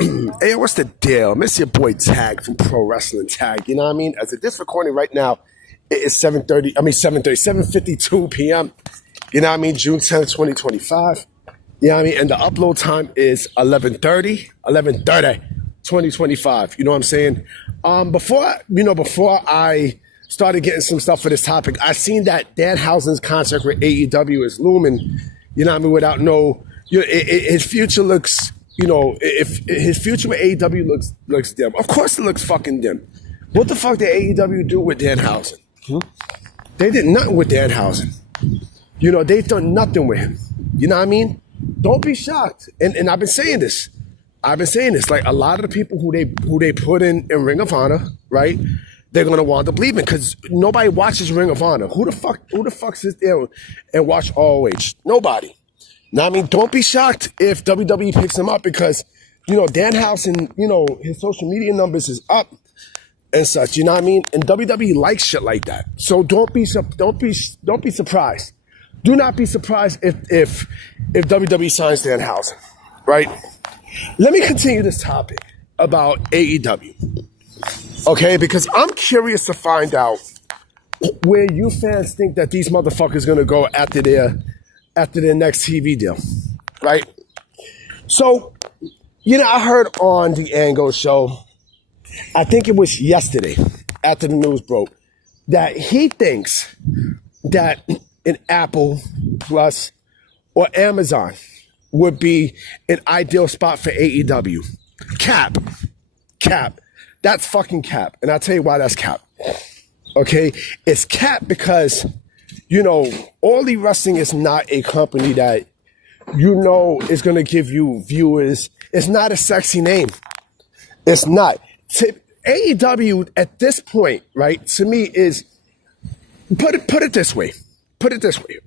Hey, what's the deal? Miss your boy Tag from Pro Wrestling Tag. You know what I mean? As of this recording right now, it is 7:52 p.m. You know what I mean? June 10th, 2025. You know what I mean? And the upload time is 11:30, 2025. You know what I'm saying? Before I started getting some stuff for this topic, I seen that Danhausen's contract with AEW is looming. You know what I mean? Without his future looks. If his future with AEW looks dim. Of course it looks fucking dim. What the fuck did AEW do with Danhausen? They did nothing with Danhausen. They've done nothing with him. You know what I mean? Don't be shocked. And I've been saying this. Like a lot of the people who they put in Ring of Honor, right? They're gonna wind up leaving because nobody watches Ring of Honor. Who the fuck sits there and watch ROH? Nobody. Now, I mean, don't be shocked if WWE picks him up because, Danhausen, his social media numbers is up and such. You know what I mean? And WWE likes shit like that. So don't be surprised. Do not be surprised if WWE signs Danhausen, right? Let me continue this topic about AEW, okay? Because I'm curious to find out where you fans think that these motherfuckers gonna go after their next TV deal, right? So, I heard on the Angle show, I think it was yesterday after the news broke, that he thinks that an Apple Plus or Amazon would be an ideal spot for AEW. Cap. That's fucking cap. And I'll tell you why that's cap. Okay? It's cap because All Elite Wrestling is not a company that is going to give you viewers. It's not a sexy name. It's not. AEW at this point, right, to me is, put it this way,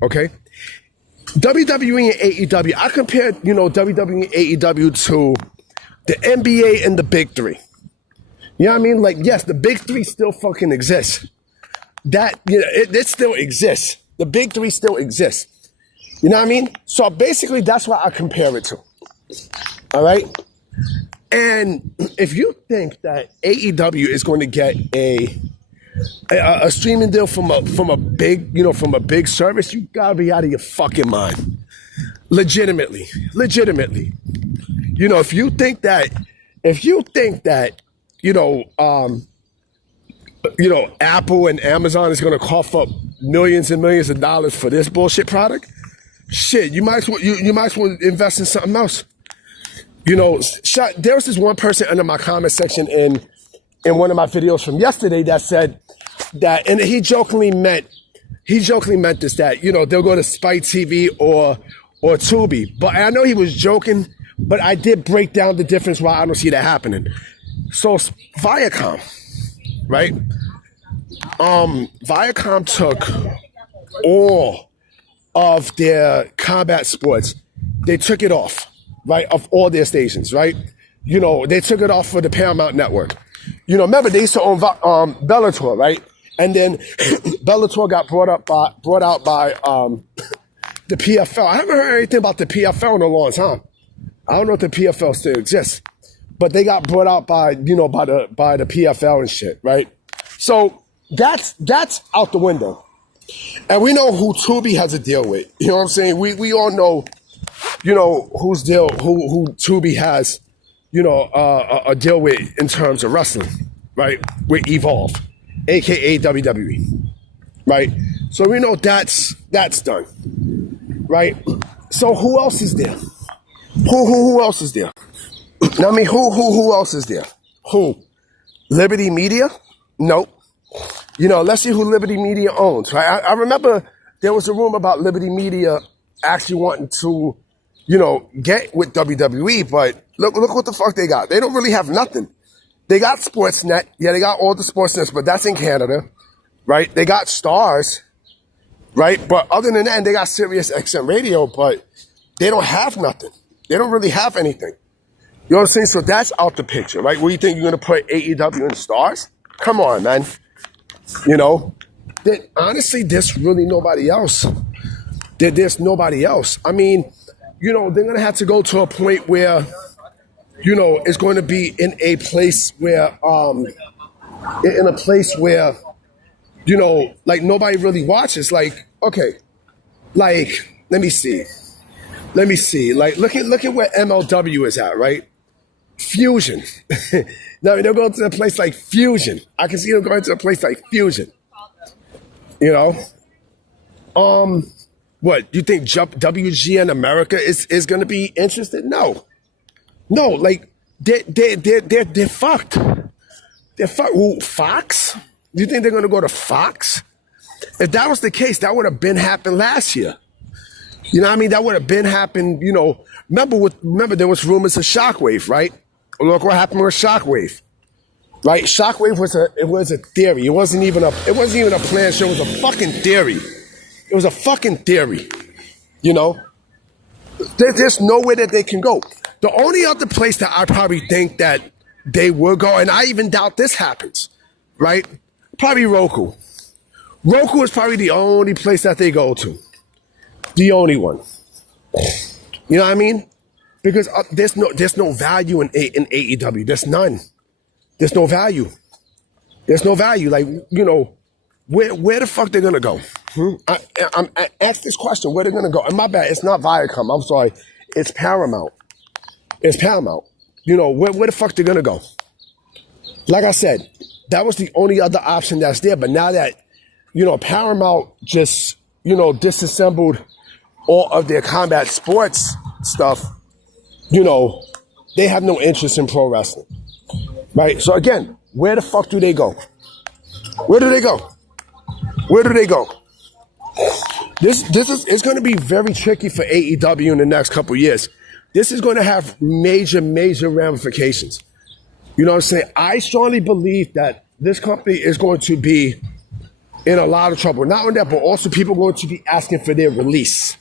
okay? WWE and AEW, I compared, WWE and AEW to the NBA and the Big Three. You know what I mean? Like, yes, the Big Three still fucking exists. It still exists. The Big Three still exists. You know what I mean? So basically, that's what I compare it to. All right? And if you think that AEW is going to get a streaming deal from a big service, you gotta be out of your fucking mind. Legitimately. If you think that Apple and Amazon is going to cough up millions and millions of dollars for this bullshit product, shit, you might as well invest in something else. There was this one person under my comment section in one of my videos from yesterday that said that, and he jokingly meant this, that, they'll go to Spike TV or Tubi. But I know he was joking, but I did break down the difference why I don't see that happening. So Viacom, right? Viacom took all of their combat sports. They took it off, right, of all their stations, right? They took it off for the Paramount Network. Remember they used to own Bellator, right? And then Bellator got brought out by the PFL. I haven't heard anything about the PFL in a long time. I don't know if the PFL still exists, but they got brought out by the PFL and shit, right? So that's out the window. And we know who Tubi has a deal with. You know what I'm saying? We all know, who Tubi has, a deal with in terms of wrestling, right? With Evolve, aka WWE, right? So we know that's done, right? So who else is there? Who else is there? I mean, who else is there? Who? Liberty Media? Nope. Let's see who Liberty Media owns, right? I remember there was a rumor about Liberty Media actually wanting to, get with WWE, but look what the fuck they got. They don't really have nothing. They got Sportsnet. Yeah, they got all the Sportsnets, but that's in Canada, right? They got Stars, right? But other than that, they got Sirius XM Radio, but they don't have nothing. They don't really have anything. You know what I'm saying? So that's out the picture, right? Where you think you're going to put AEW and Stars? Come on, man. Honestly, there's really nobody else. There's nobody else. I mean, they're going to have to go to a point where is going to be in a place where, like nobody really watches. Like, okay, like let me see. Like, look at where MLW is at, right? Fusion. Now they're going to a place like Fusion. I can see them going to a place like Fusion. You know, what you think? WGN America is going to be interested? No, like they're fucked. They're fucked. Ooh, Fox? You think they're going to go to Fox? If that was the case, that would have been happened last year. You know what I mean? That would have been happened. Remember there was rumors of Shockwave, right? Look what happened with Shockwave, right? Shockwave was a theory. It wasn't even a planned show. It was a fucking theory. It was a fucking theory. There's nowhere that they can go. The only other place that I probably think that they will go, and I even doubt this happens, right? Probably Roku. Roku is probably the only place that they go to. The only one. You know what I mean? Because there's no value in AEW. There's none. There's no value. There's no value. Like, where the fuck they're gonna go? I ask this question, where they're gonna go? And my bad, it's not Viacom. I'm sorry. It's Paramount. It's Paramount. Where the fuck they're gonna go? Like I said, that was the only other option that's there. But now that, Paramount just, disassembled all of their combat sports stuff, they have no interest in pro wrestling. Right? So again, where the fuck do they go? Where do they go? Where do they go? It's going to be very tricky for AEW in the next couple of years. This is going to have major, major ramifications. You know what I'm saying? I strongly believe that this company is going to be in a lot of trouble. Not only that, but also people are going to be asking for their release.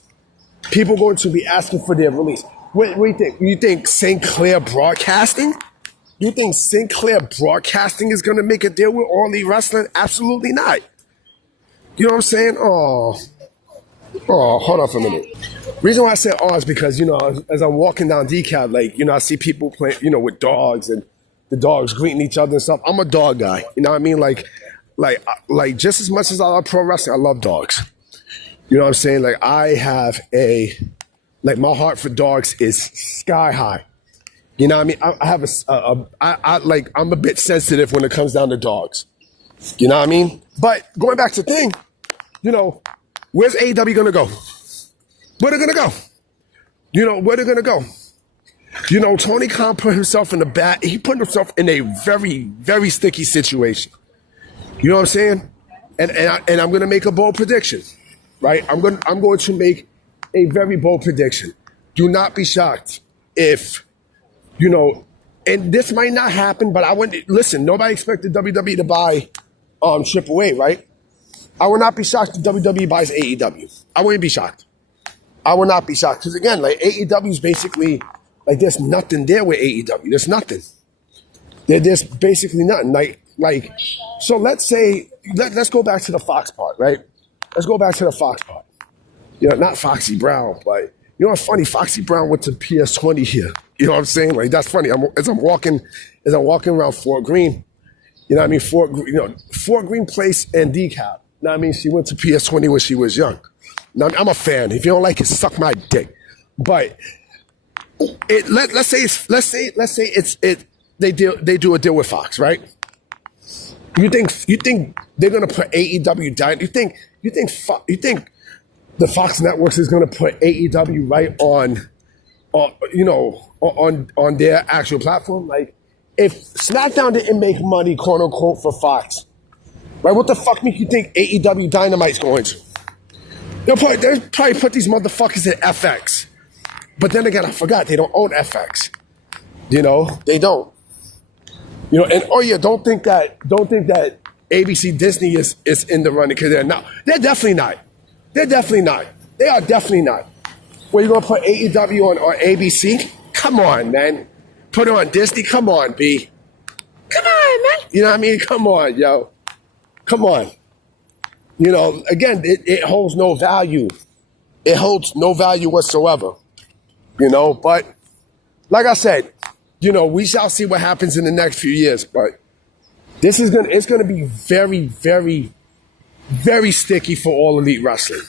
People are going to be asking for their release. What do you think? You think Sinclair Broadcasting? You think Sinclair Broadcasting is going to make a deal with All Elite Wrestling? Absolutely not. You know what I'm saying? Oh, hold on for a minute. Reason why I say is because, as I'm walking down DCAT, like, I see people playing, with dogs and the dogs greeting each other and stuff. I'm a dog guy. You know what I mean? Like just as much as I love pro wrestling, I love dogs. You know what I'm saying? Like, I have my heart for dogs is sky high. You know what I mean? I have I'm a bit sensitive when it comes down to dogs. You know what I mean? But going back to the thing, where's AEW gonna go? Where they gonna go? Where they gonna go? Tony Khan put himself in the back. He put himself in a very, very sticky situation. You know what I'm saying? And I'm gonna make a bold prediction, right? I'm going to make a very bold prediction. Do not be shocked if, and this might not happen, but I wouldn't listen. Nobody expected WWE to buy AAA, right? I would not be shocked if WWE buys AEW. I wouldn't be shocked. I would not be shocked because again, like AEW is basically like there's nothing there with AEW. There's nothing. There's basically nothing. Like so. Let's say let's go back to the Fox part, right? Let's go back to the Fox part. Not Foxy Brown, but what's funny? Foxy Brown went to PS20 here. You know what I'm saying? Like that's funny. As I'm walking around Fort Greene. You know what I mean? Fort Greene Place and DCAP. You know what I mean? She went to PS20 when she was young. Now, I'm a fan. If you don't like it, suck my dick. But let's say they do a deal with Fox, right? You think they're gonna put AEW down? You think the Fox Networks is gonna put AEW right on their actual platform? Like, if SmackDown didn't make money, quote unquote, for Fox, right? What the fuck make you think AEW Dynamite's going to? They'll probably put these motherfuckers at FX. But then again, I forgot they don't own FX. They don't. And don't think that ABC Disney is in the running because they're not. They're definitely not. They're definitely not. They are definitely not. Where you gonna put AEW on ABC? Come on, man. Put it on Disney? Come on, B. Come on, man. You know what I mean? Come on, yo. Come on. Again, it holds no value. It holds no value whatsoever. But like I said, we shall see what happens in the next few years. But it's gonna be very, very, very sticky for All Elite Wrestling.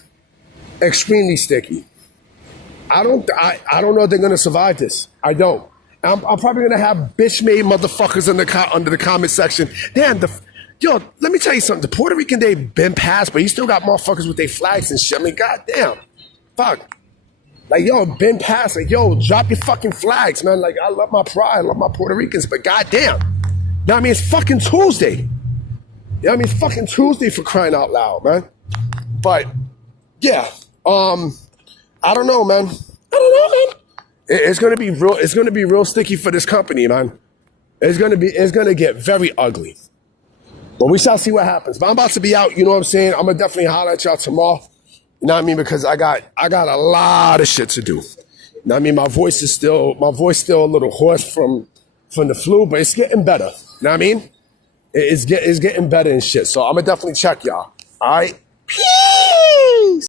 Extremely sticky. I don't know if they're gonna survive this. I don't. I'm probably gonna have bitch-made motherfuckers under the comment section. Damn, let me tell you something. The Puerto Rican Day been passed, but you still got motherfuckers with their flags and shit. I mean, goddamn, fuck. Like, been passed. Like, drop your fucking flags, man. Like, I love my pride, I love my Puerto Ricans, but goddamn. Now, I mean, it's fucking Tuesday. It's fucking Tuesday for crying out loud, man. But yeah, I don't know, man. It's gonna be real. It's gonna be real sticky for this company, man. It's gonna get very ugly. But we shall see what happens. But I'm about to be out. You know what I'm saying? I'm gonna definitely holler at y'all tomorrow. You know what I mean? Because I got a lot of shit to do. You know what I mean? My voice still a little hoarse from the flu, but it's getting better. You know what I mean? It's getting better and shit. So I'm gonna definitely check y'all. All right.